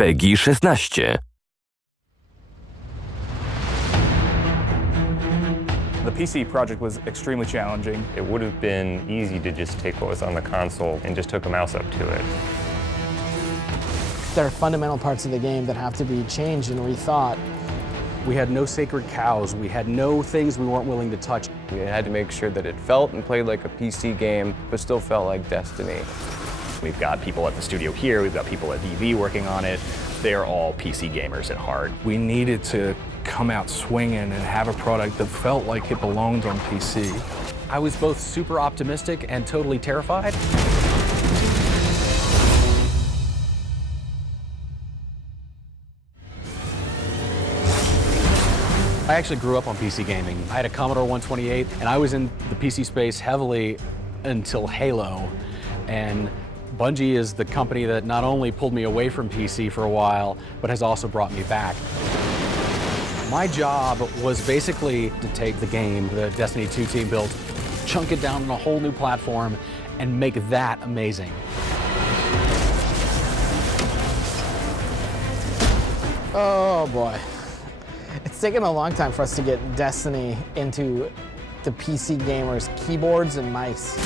PEGI 16. The PC project was extremely challenging. It would have been easy to just take what was on the console and just hook a mouse up to it. There are fundamental parts of the game that have to be changed and rethought. We had no sacred cows. We had no things we weren't willing to touch. We had to make sure that it felt and played like a PC game, but still felt like Destiny. We've got people at the studio here, we've got people at VV working on it. They're all PC gamers at heart. We needed to come out swinging and have a product that felt like it belonged on PC. I was both super optimistic and totally terrified. I actually grew up on PC gaming. I had a Commodore 128, and I was in the PC space heavily until Halo. And Bungie is the company that not only pulled me away from PC for a while, but has also brought me back. My job was basically to take the game the Destiny 2 team built, chunk it down on a whole new platform, and make that amazing. Oh boy. It's taken a long time for us to get Destiny into the PC gamers' keyboards and mice.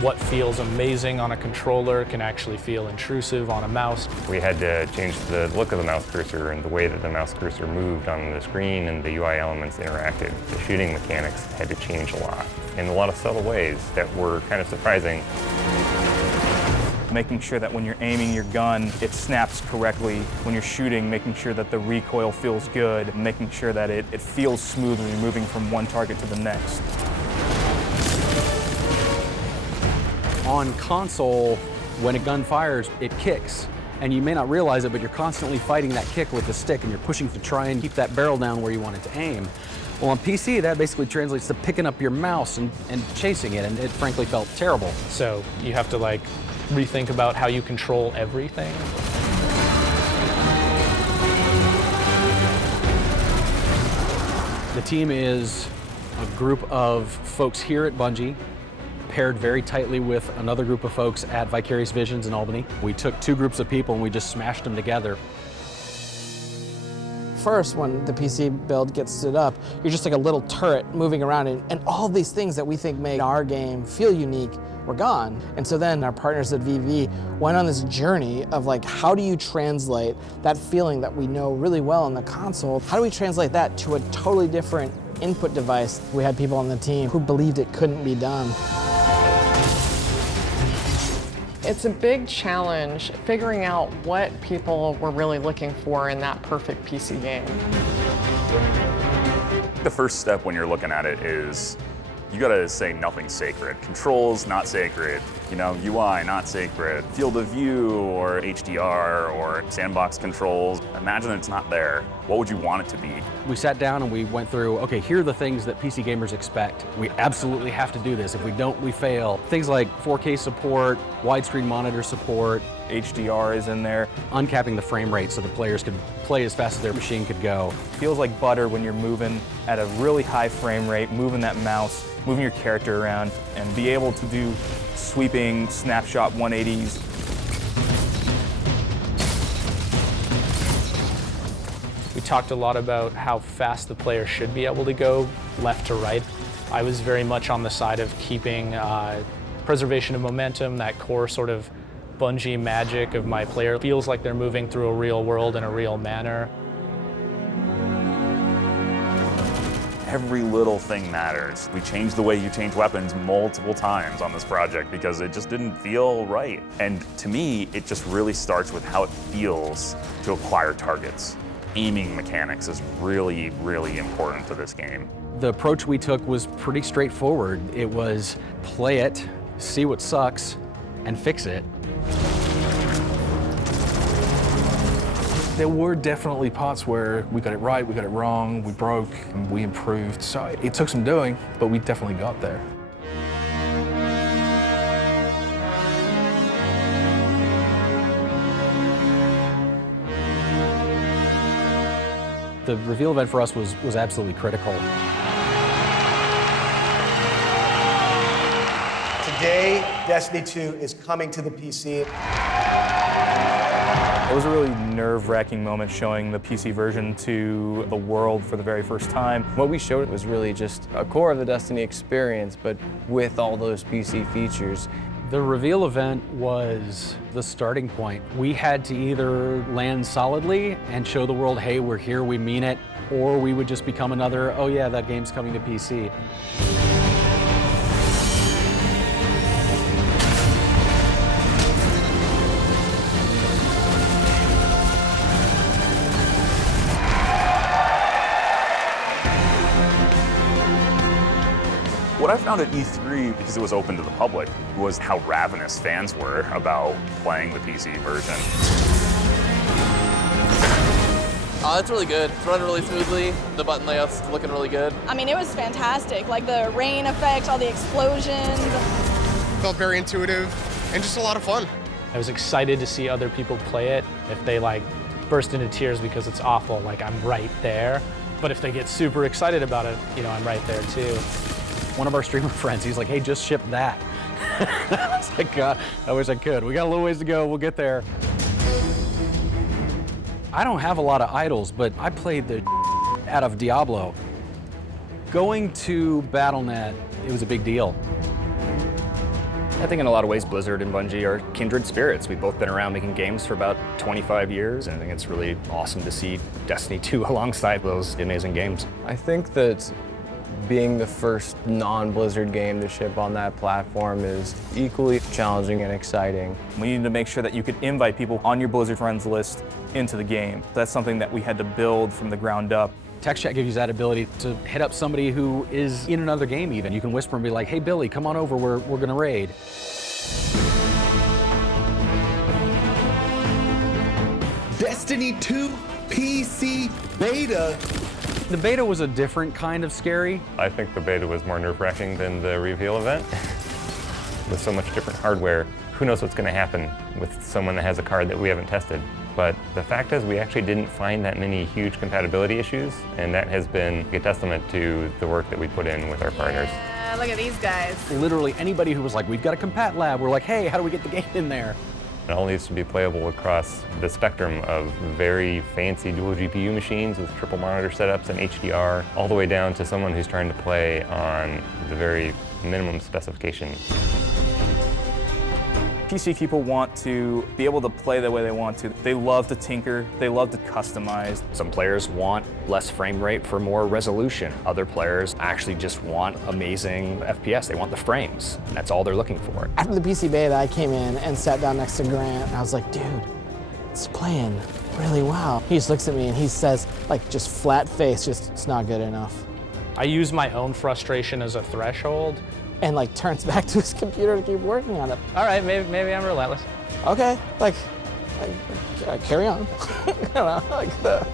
What feels amazing on a controller can actually feel intrusive on a mouse. We had to change the look of the mouse cursor and the way that the mouse cursor moved on the screen and the UI elements interacted. The shooting mechanics had to change a lot in a lot of subtle ways that were kind of surprising. Making sure that when you're aiming your gun, it snaps correctly. When you're shooting, making sure that the recoil feels good, making sure that it feels smooth when you're moving from one target to the next. On console, when a gun fires, it kicks. And you may not realize it, but you're constantly fighting that kick with the stick and you're pushing to try and keep that barrel down where you want it to aim. Well, on PC, that basically translates to picking up your mouse and chasing it, and it frankly felt terrible. So you have to rethink about how you control everything. The team is a group of folks here at Bungie, paired very tightly with another group of folks at Vicarious Visions in Albany. We took two groups of people and we just smashed them together. First, when the PC build gets stood up, you're just like a little turret moving around, and all these things that we think make our game feel unique were gone. And so then our partners at VV went on this journey of how do you translate that feeling that we know really well on the console? How do we translate that to a totally different input device? We had people on the team who believed it couldn't be done. It's a big challenge figuring out what people were really looking for in that perfect PC game. The first step when you're looking at it is you gotta say nothing's sacred. Controls, not sacred. UI, not sacred. Field of view or HDR or sandbox controls. Imagine it's not there. What would you want it to be? We sat down and we went through, okay, here are the things that PC gamers expect. We absolutely have to do this. If we don't, we fail. Things like 4K support, widescreen monitor support. HDR is in there. Uncapping the frame rate so the players could play as fast as their machine could go. Feels like butter when you're moving at a really high frame rate, moving that mouse, moving your character around, and be able to do sweeping snapshot 180s. We talked a lot about how fast the player should be able to go left to right. I was very much on the side of keeping preservation of momentum, that core sort of Bungie magic of my player feels like they're moving through a real world in a real manner. Every little thing matters. We changed the way you change weapons multiple times on this project because it just didn't feel right. And to me, it just really starts with how it feels to acquire targets. Aiming mechanics is really, really important to this game. The approach we took was pretty straightforward. It was play it, see what sucks, and fix it. There were definitely parts where we got it right, we got it wrong, we broke, and we improved. So it took some doing, but we definitely got there. The reveal event for us was absolutely critical. Today, Destiny 2 is coming to the PC. It was a really nerve-wracking moment showing the PC version to the world for the very first time. What we showed was really just a core of the Destiny experience, but with all those PC features. The reveal event was the starting point. We had to either land solidly and show the world, hey, we're here, we mean it, or we would just become another, oh yeah, that game's coming to PC. What I found at E3, because it was open to the public, was how ravenous fans were about playing the PC version. It's really good. It's running really smoothly. The button layout's looking really good. I mean, it was fantastic. Like the rain effects, all the explosions. Felt very intuitive and just a lot of fun. I was excited to see other people play it. If they like burst into tears because it's awful, like I'm right there. But if they get super excited about it, you know, I'm right there too. One of our streamer friends, he's like, hey, just ship that. I was like, God, I wish I could. We got a little ways to go, we'll get there. I don't have a lot of idols, but I played the out of Diablo. Going to Battle.net, it was a big deal. I think in a lot of ways, Blizzard and Bungie are kindred spirits. We've both been around making games for about 25 years, and I think it's really awesome to see Destiny 2 alongside those amazing games. I think that being the first non-Blizzard game to ship on that platform is equally challenging and exciting. We needed to make sure that you could invite people on your Blizzard friends list into the game. That's something that we had to build from the ground up. Text chat gives you that ability to hit up somebody who is in another game even. You can whisper and be like, hey Billy, come on over, we're gonna raid. Destiny 2 PC beta. The beta was a different kind of scary. I think the beta was more nerve-wracking than the reveal event. With so much different hardware, who knows what's going to happen with someone that has a card that we haven't tested. But the fact is we actually didn't find that many huge compatibility issues, and that has been a testament to the work that we put in with our partners. Look at these guys. Literally anybody who was like, we've got a compat lab, we're like, hey, how do we get the game in there? It all needs to be playable across the spectrum of very fancy dual GPU machines with triple monitor setups and HDR, all the way down to someone who's trying to play on the very minimum specification. PC people want to be able to play the way they want to. They love to tinker, they love to customize. Some players want less frame rate for more resolution. Other players actually just want amazing FPS. They want the frames. That's all they're looking for. After the PC beta, I came in and sat down next to Grant, and I was like, dude, it's playing really well. He just looks at me and he says, like, just flat face, just, it's not good enough. I use my own frustration as a threshold. And like turns back to his computer to keep working on it. All right, maybe I'm relentless. Okay, like carry on. I don't know, like the.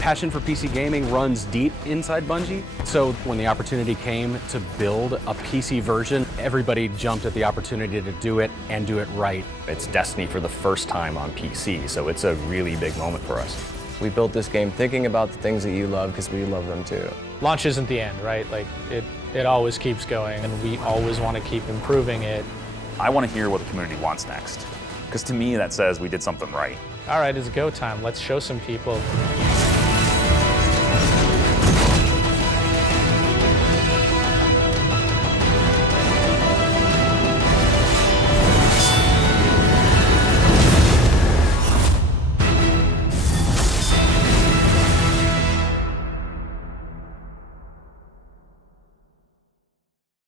Passion for PC gaming runs deep inside Bungie. So when the opportunity came to build a PC version, everybody jumped at the opportunity to do it and do it right. It's Destiny for the first time on PC, so it's a really big moment for us. We built this game thinking about the things that you love because we love them too. Launch isn't the end, right? Like it always keeps going, and we always want to keep improving it. I want to hear what the community wants next, because to me that says we did something right. All right, it's go time. Let's show some people.